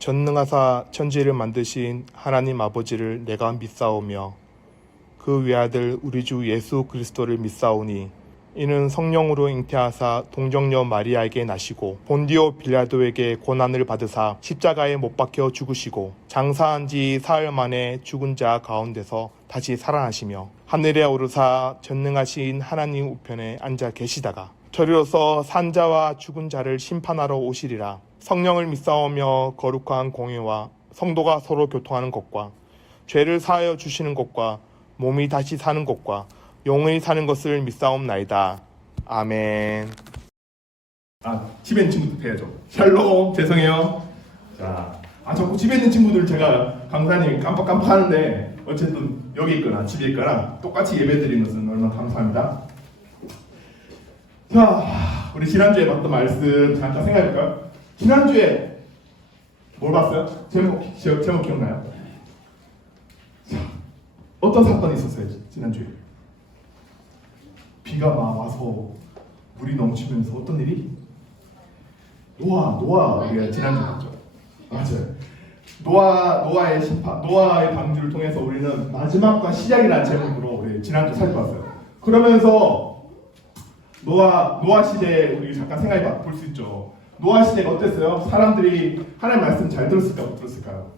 전능하사 천지를 만드신 하나님 아버지를 내가 믿사오며 그 외아들 우리 주 예수 그리스도를 믿사오니 이는 성령으로 잉태하사 동정녀 마리아에게 나시고 본디오 빌라도에게 고난을 받으사 십자가에 못 박혀 죽으시고 장사한 지 사흘 만에 죽은 자 가운데서 다시 살아나시며 하늘에 오르사 전능하신 하나님 우편에 앉아 계시다가 저리로서 산자와 죽은 자를 심판하러 오시리라. 성령을 믿사오며 거룩한 공회와 성도가 서로 교통하는 것과 죄를 사하여 주시는 것과 몸이 다시 사는 것과 영원히 사는 것을 믿사옵나이다. 아멘. 집에 있는 친구들 해야죠. 샬롬. 죄송해요. 자꾸 집에 있는 친구들 제가 강사님 깜빡깜빡 하는데 어쨌든 여기 있거나 집에 있거나 똑같이 예배 드리는 것은 얼마나 감사합니다. 자, 우리 지난주에 봤던 말씀 잠깐 생각해볼까요? 지난주에 뭘 봤어요? 제목 기억나요? 자, 어떤 사건이 있었어요? 지난주에 비가 막 와서 물이 넘치면서 어떤 일이? 노아 우리가 지난주에 봤죠? 맞아요. 노아의 심판, 노아의 방주를 통해서 우리는 마지막과 시작이라는 제목으로 우리 지난주 살펴봤어요. 그러면서 노아 시대 우리 잠깐 생각해 볼 수 있죠. 노아 시대가 어땠어요? 사람들이 하나님 말씀 잘 들었을까 못 들었을까요?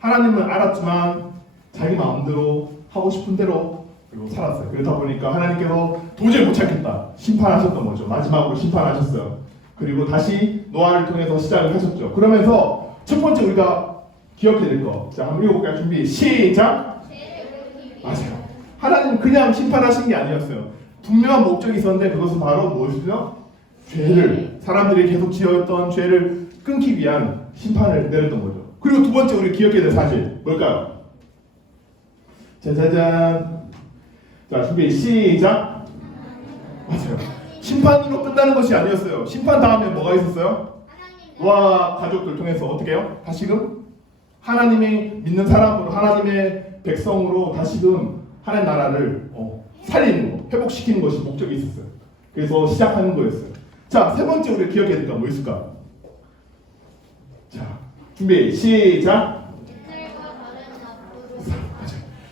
하나님은 알았지만 자기 마음대로 하고 싶은 대로 그리고 살았어요. 그러다 보니까 하나님께서 도저히 못 참겠다 심판하셨던 거죠. 마지막으로 심판하셨어요. 그리고 다시 노아를 통해서 시작을 하셨죠. 그러면서 첫 번째 우리가 기억해야 될 거. 자, 한번 읽어볼까요? 준비 시작. 맞아요. 하나님은 그냥 심판하신 게 아니었어요. 분명한 목적이 있었는데 그것은 바로 무엇이죠? 죄를, 사람들이 계속 지었던 죄를 끊기 위한 심판을 내렸던 거죠. 그리고 두 번째 우리 기억해야 될 사실 뭘까요? 짜자잔. 자, 준비 시작. 맞아요. 심판으로 끝나는 것이 아니었어요. 심판 다음에 뭐가 있었어요? 노아 가족들 통해서 어떻게 해요? 다시금 하나님이 믿는 사람으로, 하나님의 백성으로 다시금 하나님 나라를 살리는 거, 회복시키는 것이 목적이 있었어요. 그래서 시작하는 거였어요. 자, 세 번째 우리 기억해야 될 거 뭐 있을까? 자, 준비 시작.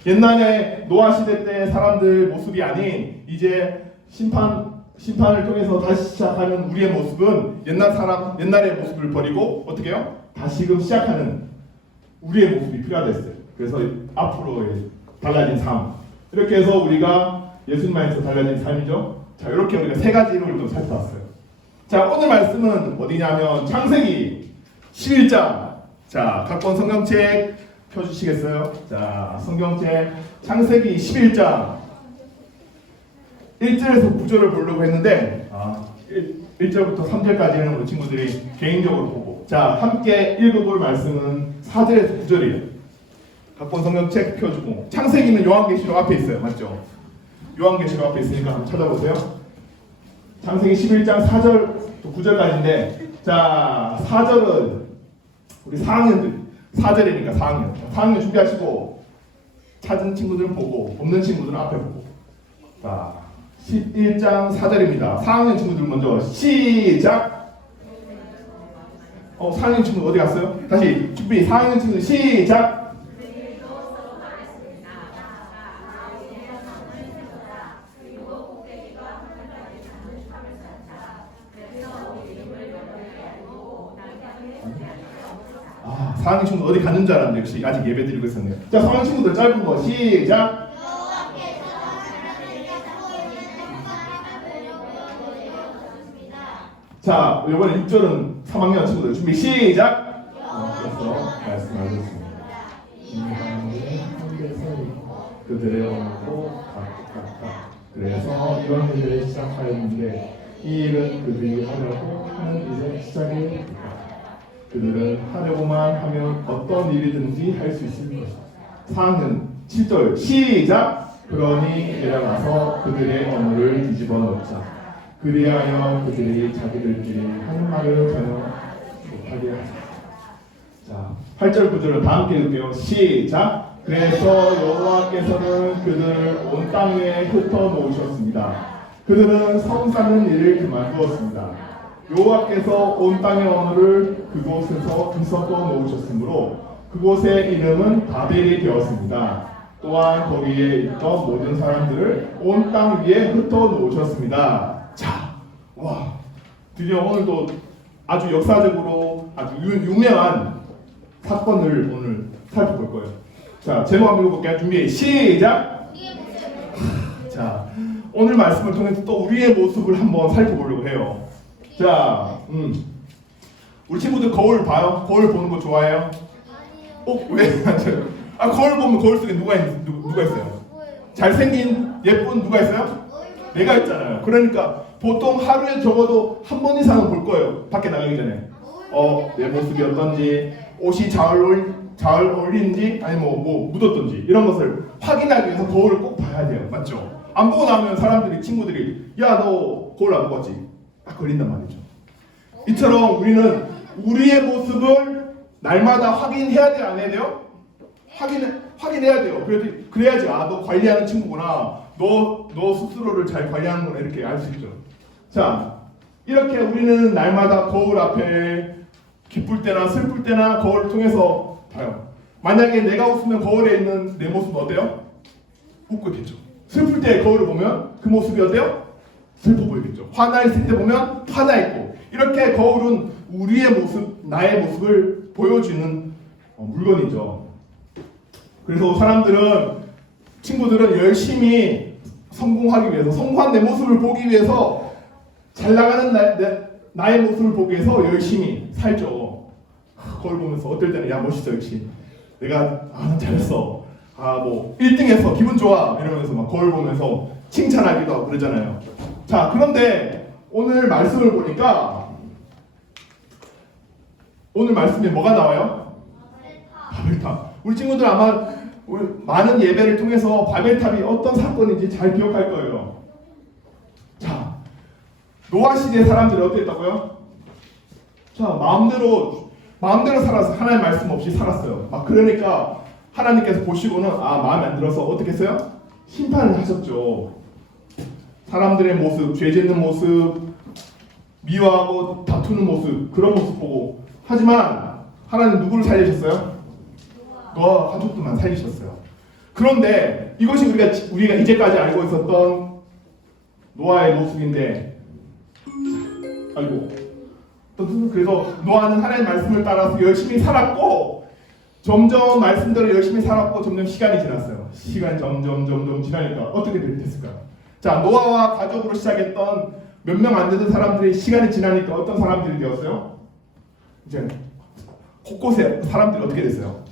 옛날에 노아 시대 때 사람들 모습이 아닌 이제 심판을 통해서 다시 시작하는 우리의 모습은 옛날의 모습을 버리고 어떻게 해요? 다시금 시작하는 우리의 모습이 필요하다했어요. 그래서 앞으로의 달라진 삶, 이렇게 해서 우리가 예수님 안에서 달라진 삶이죠. 자, 이렇게 우리가 세 가지를 또 살펴봤어요. 자, 오늘 말씀은 어디냐면 창세기 11장. 자, 각본 성경책 펴주시겠어요? 자, 성경책 창세기 11장 1절에서 9절을 보려고 했는데 1절부터 3절까지는 우리 친구들이 개인적으로 보고, 자, 함께 읽어볼 말씀은 4절에서 9절이에요. 각본 성경책 펴주고, 창세기는 요한계시록 앞에 있어요. 맞죠? 요한계시록 앞에 있으니까 한번 찾아보세요. 창세기 11장 4절 또 9절까지인데, 자, 4절은 우리 4학년들, 4절이니까 4학년 준비하시고, 찾은 친구들은 보고 없는 친구들은 앞에 보고. 자, 11장 4절입니다. 4학년 친구들 먼저 시작. 4학년 친구들 어디 갔어요? 다시 준비. 4학년 친구들 시작. 아, 4학년 친구들 어디 갔는 줄 알았는데 역시 아직 예배 드리고 있었네요. 자, 4학년 친구들 짧은 거 시작. 자, 이번에 6절은 3학년 친구들 준비 시작. 그래서 말씀하셨습니다. 그들의 언어도 각각. 그래서 이런 일을 시작하였는데 이 일은 그들이 하려고 하는 일의 시작입니다. 그들은 하려고만 하면 어떤 일이든지 할 수 있을 것이다. 4학년 7절 시작. 그러니 일어나서 그들의 언어를 뒤집어 놓자. 그리하여 그들이 자기들끼리 하는 말을 전혀 못하게 하자. 자, 8절 9절을 다 함께 읽을게요. 시작. 그래서 여호와께서는 그들을 온 땅 위에 흩어 놓으셨습니다. 그들은 성 쌓는 일을 그만두었습니다. 여호와께서 온 땅의 언어를 그곳에서 섞어 놓으셨으므로 그곳의 이름은 바벨이 되었습니다. 또한 거기에 있던 모든 사람들을 온 땅 위에 흩어 놓으셨습니다. 자, 와, 드디어 오늘도 아주 역사적으로 아주 유명한 사건을 오늘 살펴볼 거예요. 자, 제목 한번 읽어볼게요. 준비, 시작! 자, 오늘 말씀을 통해서 또 우리의 모습을 한번 살펴보려고 해요. 자, 우리 친구들 거울 봐요? 거울 보는 거 좋아해요? 왜? 거울 보면 거울 속에 누가 있어요? 잘생긴 예쁜 누가 있어요? 내가 있잖아요. 그러니까 보통 하루에 적어도 한 번 이상은 볼 거예요. 밖에 나가기 전에. 내 모습이 어떤지, 옷이 잘 어울리는지, 아니 뭐 묻었던지 이런 것을 확인하기 위해서 거울을 꼭 봐야 돼요. 맞죠? 안 보고 나면 사람들이, 친구들이 야, 너 거울 안 봤지? 딱 걸린단 말이죠. 이처럼 우리는 우리의 모습을 날마다 확인해야 돼요? 안 해야 돼요? 확인해야 돼요. 그래야지 너 관리하는 친구구나. 너 스스로를 잘 관리하는구나. 이렇게 알 수 있죠. 자, 이렇게 우리는 날마다 거울 앞에 기쁠 때나 슬플 때나 거울을 통해서 봐요. 만약에 내가 웃으면 거울에 있는 내 모습은 어때요? 웃고 있겠죠. 슬플 때 거울을 보면 그 모습이 어때요? 슬퍼 보이겠죠. 화나 있을 때 보면 화나 있고, 이렇게 거울은 우리의 모습, 나의 모습을 보여주는 물건이죠. 그래서 친구들은 열심히 성공하기 위해서, 성공한 내 모습을 보기 위해서, 잘 나가는 나의 모습을 보기 위해서 열심히 살죠. 거울 보면서 어떨 때는 야, 멋있어, 역시 내가 잘했어, 뭐 1등했어, 기분 좋아, 이러면서 막 거울 보면서 칭찬하기도 하고 그러잖아요. 자, 그런데 오늘 말씀을 보니까 오늘 말씀에 뭐가 나와요? 바벨탑. 우리 친구들 아마 많은 예배를 통해서 바벨탑이 어떤 사건인지 잘 기억할 거예요. 자, 노아 시대 사람들이 어땠다고요? 자, 마음대로 살아서 하나님 말씀 없이 살았어요. 그러니까 하나님께서 보시고는 마음에 안 들어서 어떻게 했어요? 심판을 하셨죠. 사람들의 모습, 죄 짓는 모습, 미워하고 다투는 모습, 그런 모습 보고. 하지만 하나님 누구를 살리셨어요? 노아와 가족들만 살리셨어요. 그런데 이것이 우리가 이제까지 알고 있었던 노아의 모습인데, 그래서 노아는 하나님의 말씀을 따라서 열심히 살았고, 점점 말씀대로 열심히 살았고, 점점 시간이 지났어요. 시간이 점점 지나니까 어떻게 됐을까요? 자, 노아와 가족으로 시작했던 몇 명 안 되는 사람들이 시간이 지나니까 어떤 사람들이 되었어요? 이제 곳곳에 사람들이 어떻게 됐어요?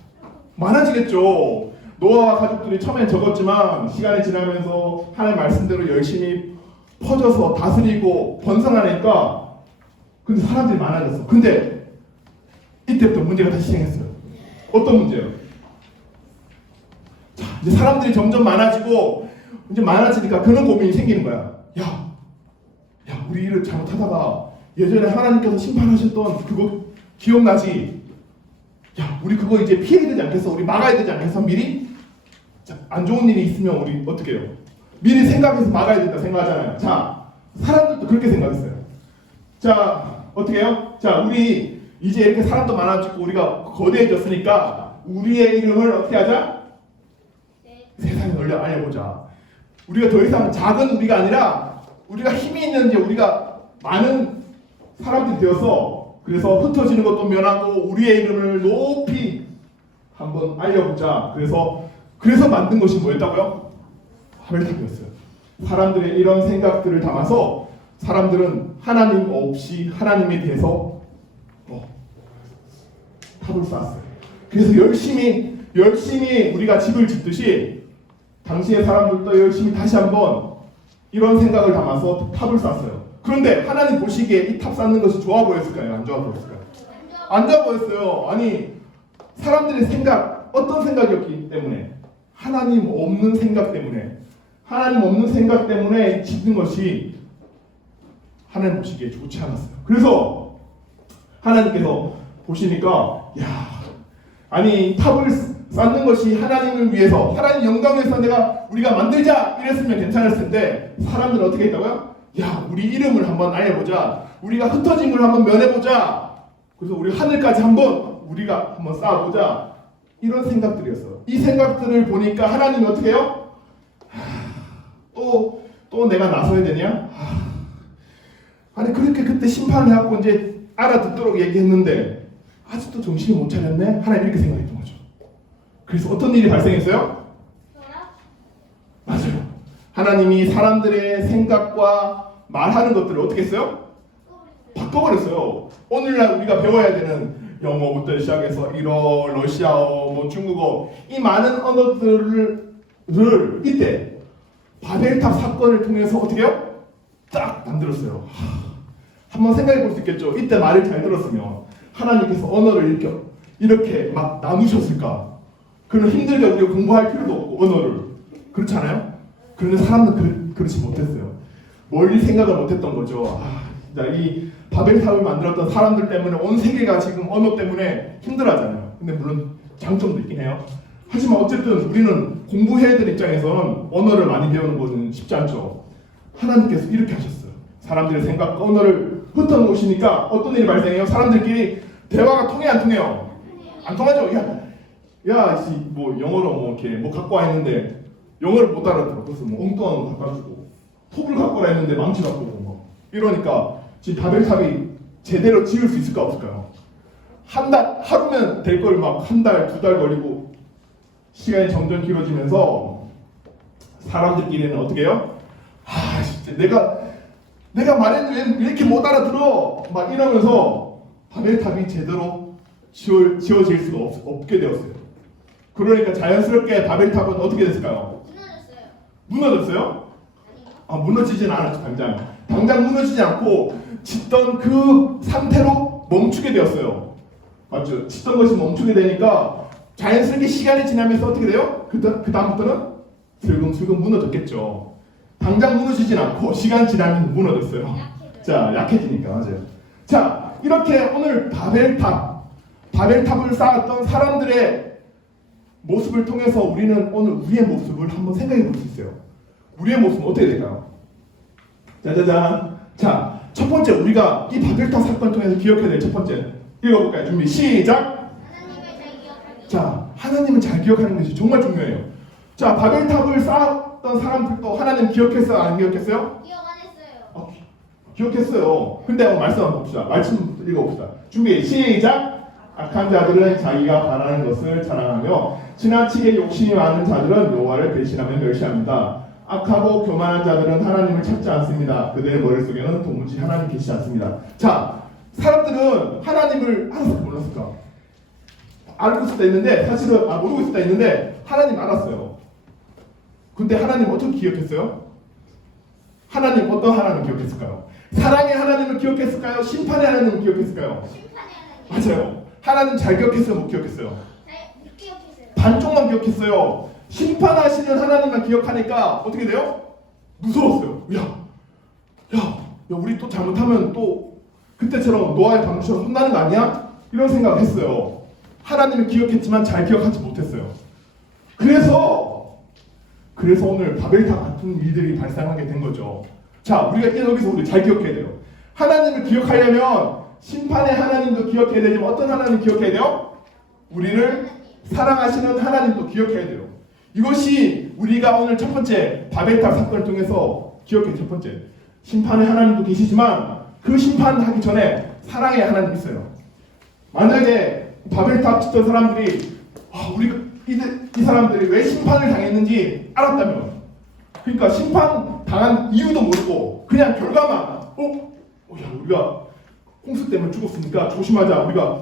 많아지겠죠. 노아와 가족들이 처음엔 적었지만 시간이 지나면서 하나님의 말씀대로 열심히 퍼져서 다스리고 번성하니까 근데 사람들이 많아졌어. 근데 이때부터 문제가 다시 시작했어요. 어떤 문제요? 자, 이제 사람들이 점점 많아지니까 그런 고민이 생기는 거야. 야, 우리 일을 잘못하다가 예전에 하나님께서 심판하셨던 그거 기억나지? 야, 우리 그거 이제 피해야 되지 않겠어? 우리 막아야 되지 않겠어? 미리? 자, 안 좋은 일이 있으면 우리 어떻게 해요? 미리 생각해서 막아야 된다 생각하잖아요. 자, 사람들도 그렇게 생각했어요. 자, 어떻게 해요? 자, 우리 이제 이렇게 사람도 많아지고 우리가 거대해졌으니까 우리의 이름을 어떻게 하자? 세상에 널리 알려보자. 우리가 더 이상 작은 우리가 아니라 우리가 힘이 있는 이제 우리가 많은 사람들이 되어서, 그래서 흩어지는 것도 면하고 우리의 이름을 높이 한번 알려보자. 그래서 만든 것이 뭐였다고요? 바벨탑이었어요. 사람들의 이런 생각들을 담아서 사람들은 하나님 없이 하나님에 대해서 탑을 쌓았어요. 그래서 열심히 우리가 집을 짓듯이 당시의 사람들도 열심히 다시 한번 이런 생각을 담아서 탑을 쌓았어요. 그런데 하나님 보시기에 이 탑 쌓는 것이 좋아 보였을까요? 안 좋아 보였을까요? 안 좋아 보였어요. 아니, 사람들의 생각, 어떤 생각이었기 때문에? 하나님 없는 생각 때문에 짓는 것이 하나님 보시기에 좋지 않았어요. 그래서 하나님께서 보시니까 아니, 탑을 쌓는 것이 하나님을 위해서, 하나님 영광을 위해서 우리가 만들자 이랬으면 괜찮을 텐데 사람들은 어떻게 했다고요? 야, 우리 이름을 한번 알려보자. 우리가 흩어짐을 한번 면해보자. 그래서 우리 하늘까지 우리가 한번 쌓아보자. 이런 생각들이었어요. 이 생각들을 보니까 하나님이 어떻게 해요? 또 내가 나서야 되냐? 아니 그렇게 그때 심판을 해갖고 이제 알아듣도록 얘기했는데 아직도 정신이 못 차렸네? 하나님 이렇게 생각했던 거죠. 그래서 어떤 일이 발생했어요? 맞아요. 하나님이 사람들의 생각과 말하는 것들을 어떻게 했어요? 바꿔버렸어요. 오늘날 우리가 배워야 되는 영어부터 시작해서 일어, 러시아어, 중국어 이 많은 언어들을 이때 바벨탑 사건을 통해서 어떻게 해요? 딱 만들었어요. 한번 생각해 볼 수 있겠죠. 이때 말을 잘 들었으면 하나님께서 언어를 이렇게 막 나누셨을까? 그럼 힘들게 우리가 공부할 필요도 없고 언어를 그렇잖아요. 그런데 사람은 그렇지 못했어요. 멀리 생각을 못했던 거죠. 진짜 이 바벨탑을 만들었던 사람들 때문에 온 세계가 지금 언어 때문에 힘들어하잖아요. 근데 물론 장점도 있긴 해요. 하지만 어쨌든 우리는 공부해야 될 입장에서는 언어를 많이 배우는 것은 쉽지 않죠. 하나님께서 이렇게 하셨어요. 사람들의 생각과 언어를 흩어놓으시니까 어떤 일이 발생해요? 사람들끼리 대화가 통해 안 통해요? 안 통하죠. 영어로 이렇게 갖고 와 했는데 영어를 못 알아들어. 그래서 엉뚱한 거 갖다 주고 톱을 갖고 와 했는데 망치 갖고 오고 이러니까 지금 바벨탑이 제대로 지을 수 있을까 없을까요? 하루면 될 걸 막 한 달, 두 달 걸리고 시간이 점점 길어지면서 사람들끼리는 어떻게 해요? 진짜 내가 말했는데 왜 이렇게 못 알아들어? 막 이러면서 바벨탑이 제대로 지어질 수가 없게 되었어요. 그러니까 자연스럽게 바벨탑은 어떻게 됐을까요? 무너졌어요? 무너지진 않았죠. 당장 무너지지 않고 짓던 그 상태로 멈추게 되었어요. 맞죠? 짓던 것이 멈추게 되니까 자연스럽게 시간이 지나면서 어떻게 돼요? 그 다음부터는 슬금슬금 무너졌겠죠. 당장 무너지진 않고 시간 지나면 무너졌어요. 자, 약해지니까. 맞아요. 자, 이렇게 오늘 바벨탑을 쌓았던 사람들의 모습을 통해서 우리는 오늘 우리의 모습을 한번 생각해 볼 수 있어요. 우리의 모습은 어떻게 될까요? 짜자잔. 자, 첫 번째 우리가 이 바벨탑 사건을 통해서 기억해야 될 첫 번째 읽어볼까요? 준비 시작. 자, 하나님을 잘 기억하는 것이 정말 중요해요. 자, 바벨탑을 쌓았던 사람들도 하나님 기억했어요? 안 기억했어요? 기억 안 했어요. 기억했어요. 근데 말씀 한번 봅시다. 말씀 읽어봅시다. 준비 시작. 악한 자들은 자기가 바라는 것을 자랑하며 지나치게 욕심이 많은 자들은 여호와를 배신하며 멸시합니다. 악하고 교만한 자들은 하나님을 찾지 않습니다. 그들의 머릿속에는 도무지 하나님 계시지 않습니다. 자, 사람들은 하나님을 알았을까 몰랐을까? 알고 있을 때 있는데 사실은 모르고 있을 때 있는데 하나님 알았어요. 근데 하나님 어떻게 기억했어요? 하나님 어떤 하나님 기억했을까요? 사랑의 하나님을 기억했을까요? 심판의 하나님을 기억했을까요? 심판의 하나님. 맞아요. 하나님 잘 기억했어요? 못 기억했어요? 잘 기억했어요. 반쪽만 기억했어요. 심판하시는 하나님만 기억하니까 어떻게 돼요? 무서웠어요. 야, 우리 또 잘못하면 또 그때처럼 노아의 방주처럼 혼나는 거 아니야? 이런 생각을 했어요. 하나님을 기억했지만 잘 기억하지 못했어요. 그래서 오늘 바벨탑 같은 일들이 발생하게 된 거죠. 자, 우리가 여기서 우리 잘 기억해야 돼요. 하나님을 기억하려면 심판의 하나님도 기억해야 되지만 어떤 하나님 기억해야 돼요? 우리를 사랑하시는 하나님도 기억해야 돼요. 이것이 우리가 오늘 첫 번째 바벨탑 사건을 통해서 기억해. 첫 번째 심판의 하나님도 계시지만 그 심판하기 전에 사랑의 하나님이 있어요. 만약에 바벨탑 짓던 사람들이 우리가 이 사람들이 왜 심판을 당했는지 알았다면, 그러니까 심판 당한 이유도 모르고 그냥 결과만 우리가 홍수 때문에 죽었으니까 조심하자, 우리가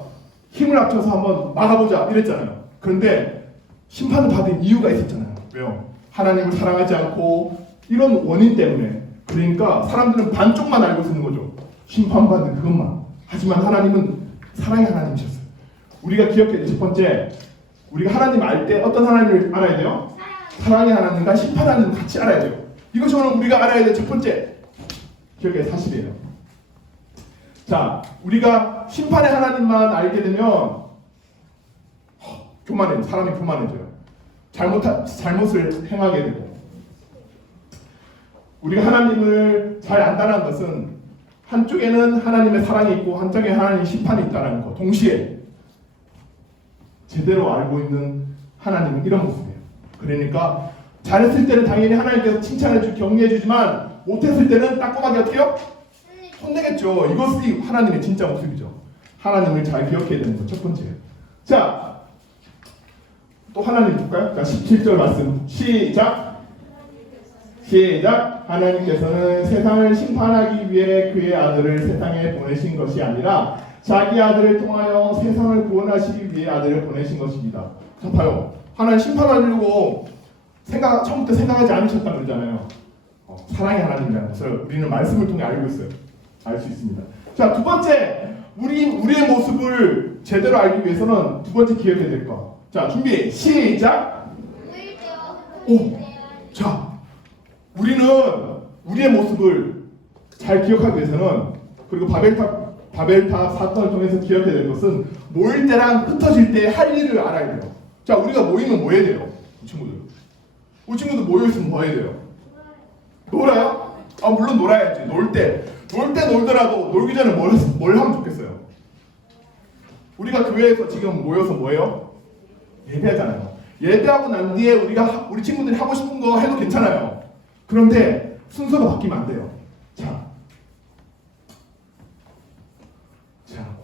힘을 합쳐서 한번 막아보자 이랬잖아요. 그런데 심판을 받은 이유가 있었잖아요. 왜요? 하나님을 사랑하지 않고 이런 원인 때문에. 그러니까 사람들은 반쪽만 알고 있는 거죠. 심판받은 그것만. 하지만 하나님은 사랑의 하나님이셨어요. 우리가 기억해야 될 첫 번째, 우리가 하나님 알 때 어떤 하나님을 알아야 돼요? 사랑의 하나님과 심판 하나님을 같이 알아야 돼요. 이것이 오늘 우리가 알아야 될 첫 번째 기억의 사실이에요. 자, 우리가 심판의 하나님만 알게 되면 교만해요. 사람이 교만해져요. 잘못을 행하게 되고. 우리가 하나님을 잘 안다는 것은 한쪽에는 하나님의 사랑이 있고 한쪽에 하나님의 심판이 있다는 것. 동시에 제대로 알고 있는 하나님은 이런 모습이에요. 그러니까 잘했을 때는 당연히 하나님께서 칭찬해주고 격려해주지만 못했을 때는 따끔하게 어떻게 해요? 혼내겠죠. 이것이 하나님의 진짜 모습이죠. 하나님을 잘 기억해야 되는 것 첫 번째. 자, 또 하나님 볼까요? 자, 17절 말씀 시작. 하나님께서는 세상을 심판하기 위해 그의 아들을 세상에 보내신 것이 아니라 자기 아들을 통하여 세상을 구원하시기 위해 아들을 보내신 것입니다. 자, 봐요. 하나님 심판하려고 처음부터 생각하지 않으셨다고 그러잖아요. 사랑의 하나님이라는 것을 우리는 말씀을 통해 알고 있어요. 알 수 있습니다. 자, 두 번째, 우리의 모습을 제대로 알기 위해서는 두 번째 기억해야 될 거. 자, 준비 시작. 자, 우리는 우리의 모습을 잘 기억하기 위해서는, 그리고 바벨탑 사건을 통해서 기억해야 될 것은 모일 때랑 흩어질 때 할 일을 알아야 돼요. 자, 우리가 모이면 뭐 해야 돼요? 우리 친구들 모여있으면 뭐 해야 돼요? 놀아요? 물론 놀아야지. 놀 때 놀더라도 놀기 전에 뭘 하면 좋겠어요? 우리가 교회에서 지금 모여서 뭐예요? 예배하잖아요. 예배하고 난 뒤에 우리 친구들이 하고 싶은 거 해도 괜찮아요. 그런데 순서가 바뀌면 안 돼요. 자,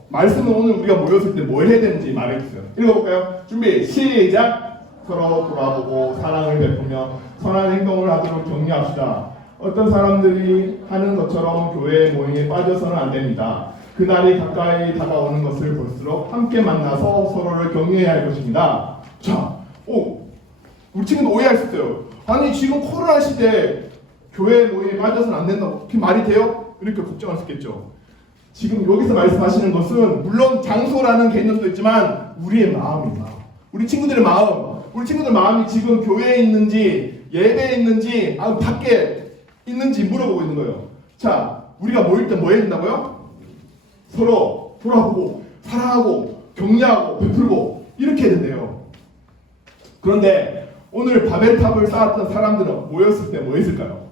말씀은 오늘 우리가 모였을 때 뭘 해야 되는지 말해주세요. 읽어볼까요? 준비 시작. 서로 돌아보고 사랑을 베푸며 선한 행동을 하도록 격려합시다. 어떤 사람들이 하는 것처럼 교회 모임에 빠져서는 안 됩니다. 그날이 가까이 다가오는 것을 볼수록 함께 만나서 서로를 격려해야 할 것입니다. 자, 우리 친구도 오해할 수 있어요. 아니 지금 코로나 시대 교회 모임에 빠져서는 안 된다고 그렇게 말이 돼요? 이렇게 걱정할 수 있겠죠. 지금 여기서 말씀하시는 것은 물론 장소라는 개념도 있지만 우리의 마음입니다. 우리 친구들의 마음, 우리 친구들 마음이 지금 교회에 있는지 예배에 있는지 밖에 있는지 물어보고 있는 거예요. 자, 우리가 모일 때 뭐 해야 된다고요? 서로 돌아보고 사랑하고 격려하고 베풀고 이렇게 해야 된대요. 그런데 오늘 바벨탑을 쌓았던 사람들은 모였을 때 뭐 했을까요?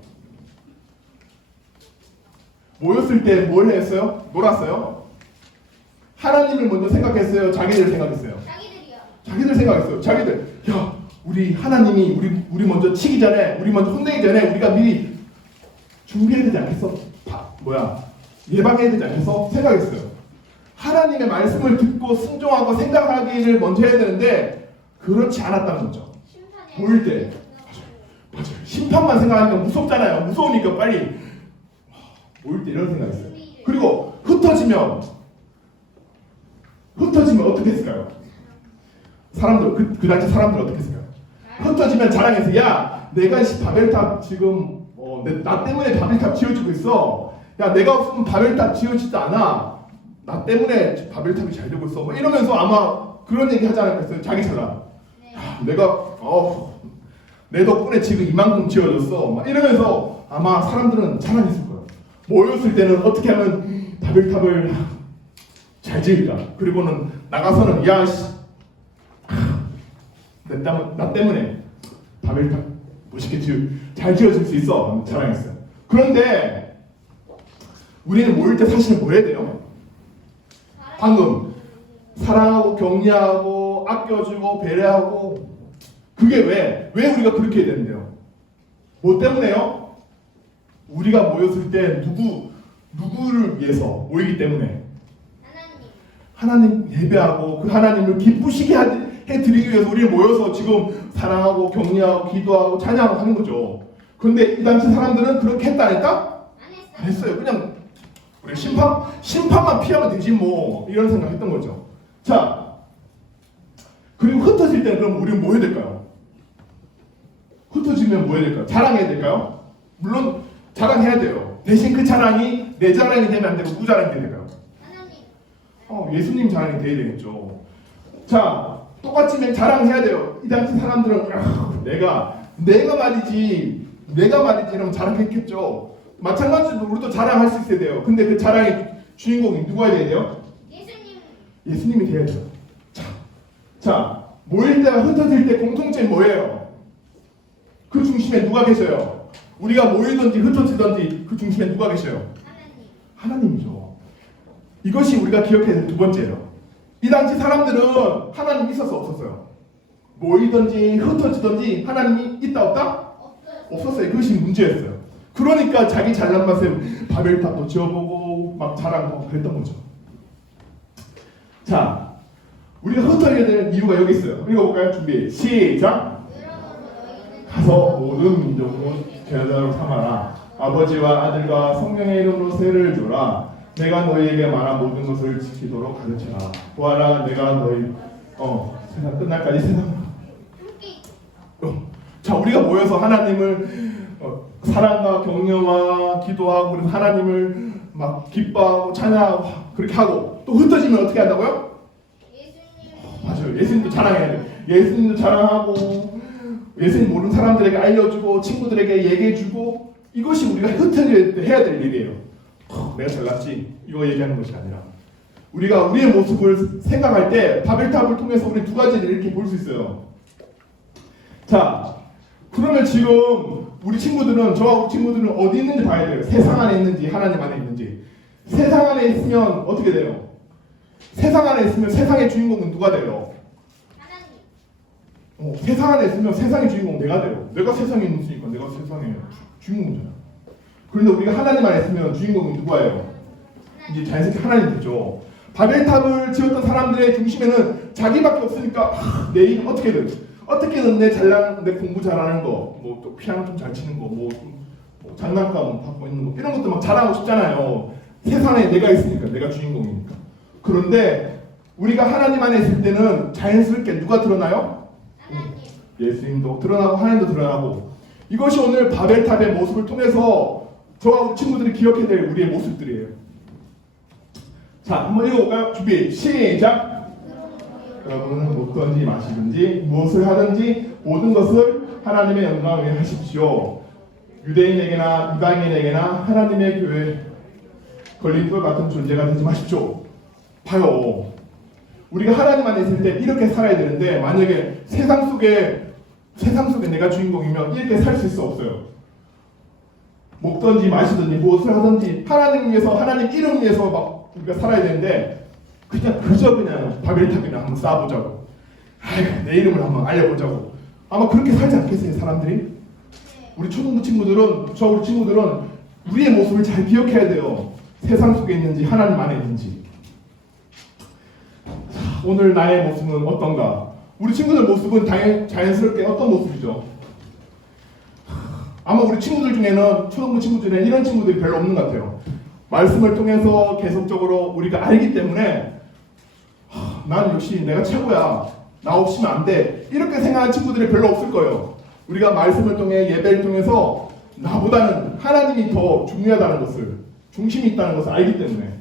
모였을 때 뭘 했어요? 놀았어요? 하나님을 먼저 생각했어요? 자기들 생각했어요? 자기들 생각했어요. 야, 우리 하나님이 우리 먼저 치기 전에, 우리 먼저 혼내기 전에 우리가 미리 준비해야 되지 않겠어? 예방해야 되지 않겠어? 생각했어요. 하나님의 말씀을 듣고 순종하고 생각하기를 먼저 해야 되는데 그렇지 않았다는 거죠. 모일 때 맞아요. 심판만 생각하니까 무섭잖아요. 무서우니까 빨리 모일 때 이런 생각했어요. 그리고 흩어지면 어떻게 했을까요? 사람들 그 당시 사람들 어떻게 했을까요? 흩어지면 자랑해서 야, 내가 바벨탑 지금 나 때문에 바벨탑 지어지고 있어. 야, 내가 없으면 바벨탑 지어지지도 않아. 나 때문에 바벨탑이 잘 되고 있어. 이러면서 아마 그런 얘기 하지 않았겠어요? 자기 잘나. 내가 내 덕분에 지금 이만큼 지어졌어. 이러면서 아마 사람들은 자랑했을 거예요. 모였을 때는 어떻게 하면 바벨탑을 잘 지을까? 그리고는 나가서는 야, 나 때문에 바벨탑 멋있게 잘 지어질 수 있어. 자랑했어요. 그런데 우리는 모일 때 사실 뭐 해야 돼요? 방금 사랑하고 격려하고 아껴주고 배려하고 그게 왜 우리가 그렇게 해야 되는데요? 뭐 때문에요? 우리가 모였을 때 누구를 위해서 모이기 때문에 하나님 예배하고 그 하나님을 기쁘시게 해드리기 위해서 우리 모여서 지금 사랑하고 격려하고 기도하고 찬양하고 하는 거죠. 그런데 이 당시 사람들은 그렇게 했다 안 했다? 안 했어요. 그냥 우리 심판만 피하면 되지 뭐 이런 생각했던 거죠. 자, 그리고 흩어질 때는 그럼 우리는 뭐 해야 될까요? 흩어지면 뭐 해야 될까요? 자랑해야 될까요? 물론 자랑해야 돼요. 대신 그 자랑이 내 자랑이 되면 안 되고 누구 자랑이 돼야 될까요? 예수님 자랑이 돼야 되겠죠. 자, 똑같이 자랑해야 돼요. 이 당시 사람들은 내가 말이지 이러면 자랑했겠죠. 마찬가지로 우리도 자랑할 수 있어야 돼요. 근데 그 자랑의 주인공이 누가 돼야 돼요? 예수님이 돼야 돼요. 자, 모일 때와 흩어질 때 공통점이 뭐예요? 그 중심에 누가 계셔요? 우리가 모이든지 흩어지든지 그 중심에 누가 계셔요? 하나님. 하나님이죠. 이것이 우리가 기억해야 될 두 번째예요. 이 당시 사람들은 하나님이 있었어 없었어요? 모이든지 흩어지든지 하나님이 있다 없다? 없어요. 없었어요. 그것이 문제였어요. 그러니까 자기 잘난 맛에 바벨탑도 지어보고 막 자랑하고 그랬던 거죠. 자, 우리가 흩어져야 되는 이유가 여기 있어요. 읽어볼까요? 준비 시작. 그러므로 너희는 가서 모든 민족으로 제자로 삼아라. 아버지와 아들과 성령의 이름으로 세를 주라. 내가 너희에게 말한 모든 것을 지키도록 가르쳐라. 보아라, 내가 너희 세상 끝날까지 세상. 함께 자, 우리가 모여서 하나님을 사랑과 격려와 기도하고 그래서 하나님을 막 기뻐하고 찬양하고 그렇게 하고 또 흩어지면 어떻게 한다고요? 예수님. 맞아요. 예수님도 자랑해야 돼요. 예수님도 자랑하고 예수님 모르는 사람들에게 알려주고 친구들에게 얘기해주고 이것이 우리가 흩어질 때 해야 될 일이에요. 내가 잘났지 이거 얘기하는 것이 아니라 우리가 우리의 모습을 생각할 때 바벨탑을 통해서 우리 두 가지를 이렇게 볼 수 있어요. 자, 그러면 지금 우리 친구들은 저와 우리 친구들은 어디 있는지 봐야 돼요. 세상 안에 있는지 하나님 안에 있는지. 세상 안에 있으면 어떻게 돼요? 세상 안에 있으면 세상의 주인공은 누가 돼요? 하나님. 세상 안에 있으면 세상의 주인공 내가 돼요. 내가 세상에 있으니까 내가 세상의 주인공이잖아. 그런데 우리가 하나님 안에 있으면 주인공이 누구예요? 이제 자연스럽게 하나님 되죠. 바벨탑을 지었던 사람들의 중심에는 자기밖에 없으니까 내일 어떻게든 내 공부 잘하는 거, 뭐 또 피아노 좀 잘 치는 거, 뭐 장난감 받고 있는 거 이런 것도 막 자랑하고 싶잖아요. 세상에 내가 있으니까 내가 주인공이니까. 그런데 우리가 하나님 안에 있을 때는 자연스럽게 누가 드러나요? 하나님. 예수님도 드러나고 하나님도 드러나고 이것이 오늘 바벨탑의 모습을 통해서 저와 우리 친구들이 기억해야 될 우리의 모습들이에요. 자, 한번 읽어볼까요? 준비 시작. 여러분은 먹든지 마시든지 무엇을 하든지 모든 것을 하나님의 영광을 위해 하십시오. 유대인에게나 이방인에게나 하나님의 교회 걸림돌 같은 존재가 되지 마십시오. 봐요. 우리가 하나님 안에 있을 때 이렇게 살아야 되는데 만약에 세상 속에 내가 주인공이면 이렇게 살 수 있어 없어요. 먹든지 마시든지 무엇을 하든지 하나님 위해서 하나님 이름 위해서 막 우리가 살아야 되는데 그냥 바벨탑이나 한번 쌓아보자고. 내 이름을 한번 알려보자고. 아마 그렇게 살지 않겠어요, 사람들이? 우리 초등부 친구들은, 우리 친구들은 우리의 모습을 잘 기억해야 돼요. 세상 속에 있는지 하나님 안에 있는지. 자, 오늘 나의 모습은 어떤가? 우리 친구들 모습은 자연스럽게 어떤 모습이죠? 아마 우리 친구들 중에는 초등부 친구들 중에 이런 친구들이 별로 없는 것 같아요. 말씀을 통해서 계속적으로 우리가 알기 때문에 난 역시 내가 최고야. 나 없으면 안 돼. 이렇게 생각하는 친구들이 별로 없을 거예요. 우리가 말씀을 통해 예배를 통해서 나보다는 하나님이 더 중요하다는 것을 중심이 있다는 것을 알기 때문에.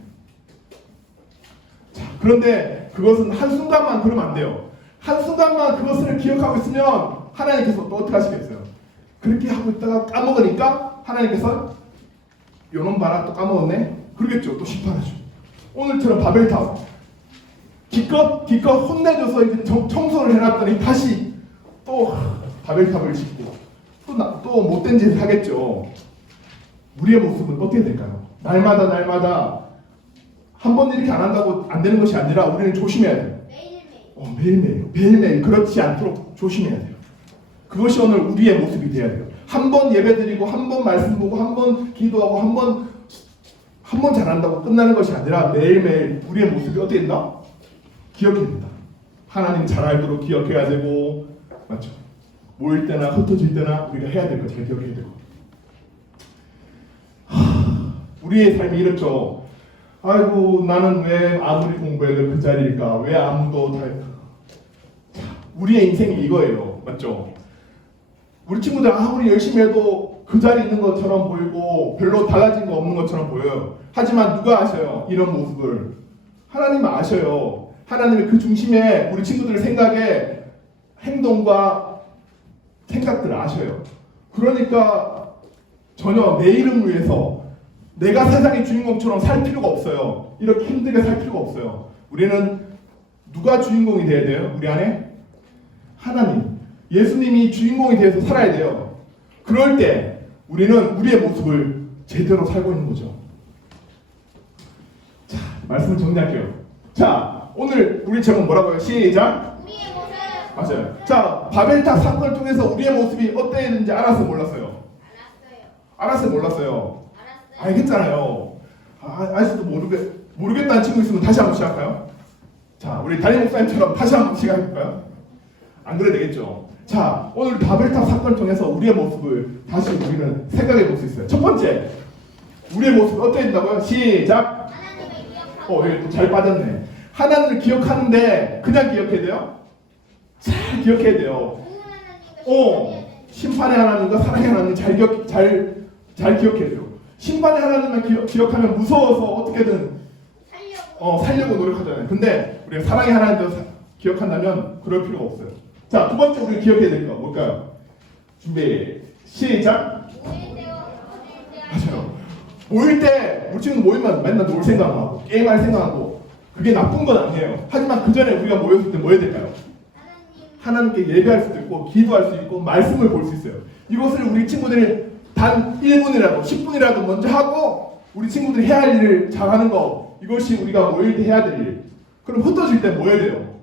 자, 그런데 그것은 한순간만 그러면 안 돼요. 한순간만 그것을 기억하고 있으면 하나님께서 또 어떻게 하시겠어요? 그렇게 하고 있다가 까먹으니까 하나님께서 요놈 봐라 또 까먹었네? 그러겠죠. 또 심판하죠. 오늘처럼 바벨탑 기껏 혼내줘서 이제 청소를 해놨더니 다시 또 바벨탑을 짓고 또 못된 짓을 하겠죠. 우리의 모습은 어떻게 될까요? 날마다 한 번 이렇게 안 한다고 안 되는 것이 아니라 우리는 조심해야 돼요. 매일매일 그렇지 않도록 조심해야 돼요. 그것이 오늘 우리의 모습이 돼야 돼요. 한 번 예배드리고 한 번 말씀 보고 한 번 기도하고 한 번 잘한다고 끝나는 것이 아니라 매일매일 우리의 모습이 어떻게 된다? 기억해야 된다. 하나님 잘 알도록 기억해야 되고 맞죠? 모일 때나 흩어질 때나 우리가 해야 될 거 잘 기억해야 되고 우리의 삶이 이렇죠. 아이고 나는 왜 아무리 공부해도 그 자리일까? 왜 아무도 우리의 인생이 이거예요. 맞죠? 우리 친구들 아무리 열심히 해도 그 자리에 있는 것처럼 보이고 별로 달라진 거 없는 것처럼 보여요. 하지만 누가 아셔요? 이런 모습을. 하나님은 아셔요. 하나님의 그 중심에 우리 친구들 생각에 행동과 생각들을 아셔요. 그러니까 전혀 내 이름을 위해서 내가 세상의 주인공처럼 살 필요가 없어요. 이렇게 힘들게 살 필요가 없어요. 우리는 누가 주인공이 돼야 돼요? 우리 안에? 하나님. 예수님이 주인공이 되어서 살아야 돼요. 그럴 때 우리는 우리의 모습을 제대로 살고 있는 거죠. 자, 말씀을 정리할게요. 자, 오늘 우리 제목 뭐라고요? 시작. 우리의 모습 맞아요. 자, 바벨탑 사건을 통해서 우리의 모습이 어땠는지 알았어요, 몰랐어요? 알았어요. 알았어요, 몰랐어요? 알았어요. 알겠잖아요. 아직도 모르겠다는 친구 있으면 다시 한번 시작할까요? 자, 우리 담임 목사님처럼 다시 한번 시작해볼까요? 안 그래도 되겠죠. 자, 오늘 바벨탑 사건을 통해서 우리의 모습을 다시 우리는 생각해 볼 수 있어요. 첫 번째, 우리의 모습이 어떻게 된다고요? 시작. 하나님을 기억하고 여기 또 잘 빠졌네. 하나님을 기억하는데 그냥 기억해야 돼요? 잘 기억해야 돼요. 그 하나님과 심판의 하나님과 사랑의 하나님 잘 기억해야 돼요. 심판의 하나님만 기억하면 무서워서 어떻게든 살려고 노력하잖아요. 근데 우리가 사랑의 하나님도 기억한다면 그럴 필요가 없어요. 자, 두 번째 우리가 기억해야 될 거 뭘까요? 준비 시작. 모일 때와 거닐 때 맞아요. 모일 때 우리 친구 모이면 맨날 놀 생각하고 게임할 생각하고 그게 나쁜 건 아니에요. 하지만 그 전에 우리가 모였을 때 뭐 해야 될까요? 하나님께 예배할 수도 있고 기도할 수 있고 말씀을 볼 수 있어요. 이것을 우리 친구들이 단 1분이라도 10분이라도 먼저 하고 우리 친구들이 해야 할 일을 잘하는 거, 이것이 우리가 모일 때 해야 될 일. 그럼 흩어질 때 뭐 해야 돼요?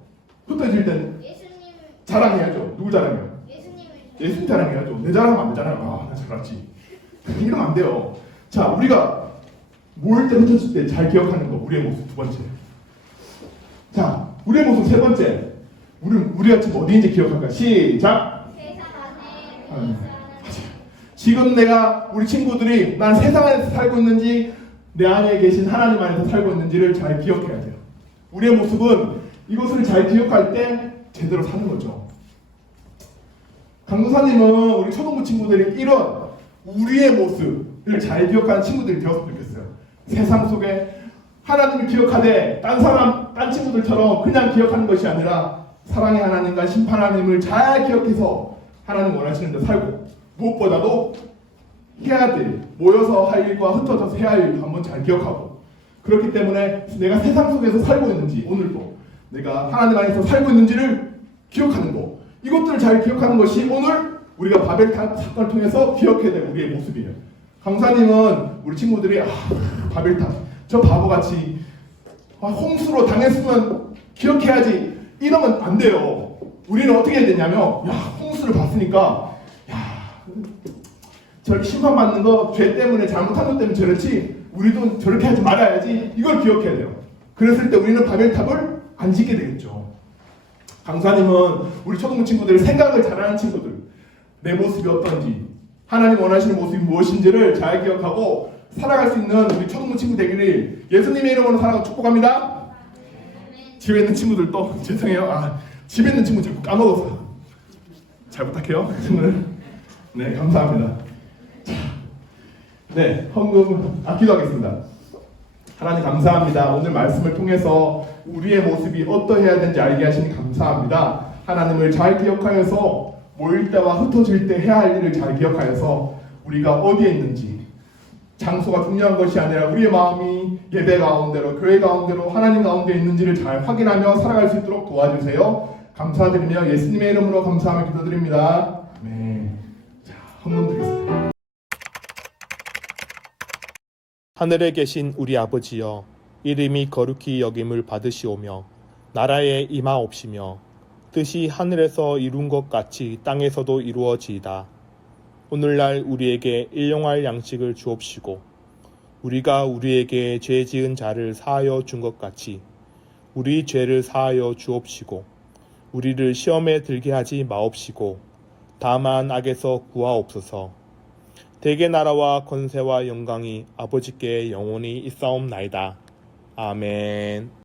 흩어질 때는 예수님을 자랑해야죠. 누구 자랑해요? 예수님을 예수님 자랑해야죠. 내 자랑하면 안 되잖아요. 나 잘났지. 이러면 안 돼요. 자, 우리가 모일 때 흩어질 때 잘 기억하는 거, 우리의 모습 두 번째. 자, 우리의 모습 세 번째. 우리가 지금 어디인지 기억할까? 시작. 세상 안에 맞아요. 지금 내가 우리 친구들이 난 세상 안에서 살고 있는지 내 안에 계신 하나님 안에서 살고 있는지를 잘 기억해야 돼요. 우리의 모습은 이것을 잘 기억할 때 제대로 사는 거죠. 강도사님은 우리 초등부 친구들이 이런 우리의 모습을 잘 기억하는 친구들이 되었으면 좋겠어요. 세상 속에 하나님을 기억하되 딴 친구들처럼 그냥 기억하는 것이 아니라 사랑의 하나님과 심판 하나님을 잘 기억해서 하나님 원하시는 데 살고, 무엇보다도 해야 될, 모여서 할 일과 흩어져서 해야 할 일도 한번 잘 기억하고, 그렇기 때문에 내가 세상 속에서 살고 있는지, 오늘도 내가 하나님 안에서 살고 있는지를 기억하는 거, 이것들을 잘 기억하는 것이 오늘 우리가 바벨탑 사건을 통해서 기억해야 될 우리의 모습이에요. 강사님은 우리 친구들이 바벨탑 저 바보같이 홍수로 당했으면 기억해야지 이러면 안 돼요. 우리는 어떻게 해야 되냐면, 홍수를 봤으니까 저렇게 심판받는 거 죄 때문에 잘못한 것 때문에 저렇지 우리도 저렇게 하지 말아야지, 이걸 기억해야 돼요. 그랬을 때 우리는 바벨탑을 안 짓게 되겠죠. 강사님은 우리 초등부 친구들 생각을 잘하는 친구들, 내 모습이 어떤지, 하나님 원하시는 모습이 무엇인지를 잘 기억하고 살아갈 수 있는 우리 초등부 친구 되기를 예수님의 이름으로 살아가 축복합니다. 집에 있는 친구들도 죄송해요. 집에 있는 친구 자꾸 까먹어서 잘 부탁해요. 네, 감사합니다. 네, 헌금 기도하겠습니다. 하나님 감사합니다. 오늘 말씀을 통해서 우리의 모습이 어떠해야 되는지 알게 하시니 감사합니다. 하나님을 잘 기억하여서 모일 때와 흩어질 때 해야 할 일을 잘 기억하여서 우리가 어디에 있는지, 장소가 중요한 것이 아니라 우리의 마음이 예배 가운데로, 교회 가운데로, 하나님 가운데 있는지를 잘 확인하며 살아갈 수 있도록 도와주세요. 감사드리며 예수님의 이름으로 감사하며 기도드립니다. 네. 자, 헌금 드리겠습니다. 하늘에 계신 우리 아버지여, 이름이 거룩히 여김을 받으시오며 나라에 임하옵시며 뜻이 하늘에서 이룬 것 같이 땅에서도 이루어지이다. 오늘날 우리에게 일용할 양식을 주옵시고 우리가 우리에게 죄 지은 자를 사하여 준 것 같이 우리 죄를 사하여 주옵시고 우리를 시험에 들게 하지 마옵시고 다만 악에서 구하옵소서. 대개 나라와 권세와 영광이 아버지께 영원히 있사옵나이다. 아멘.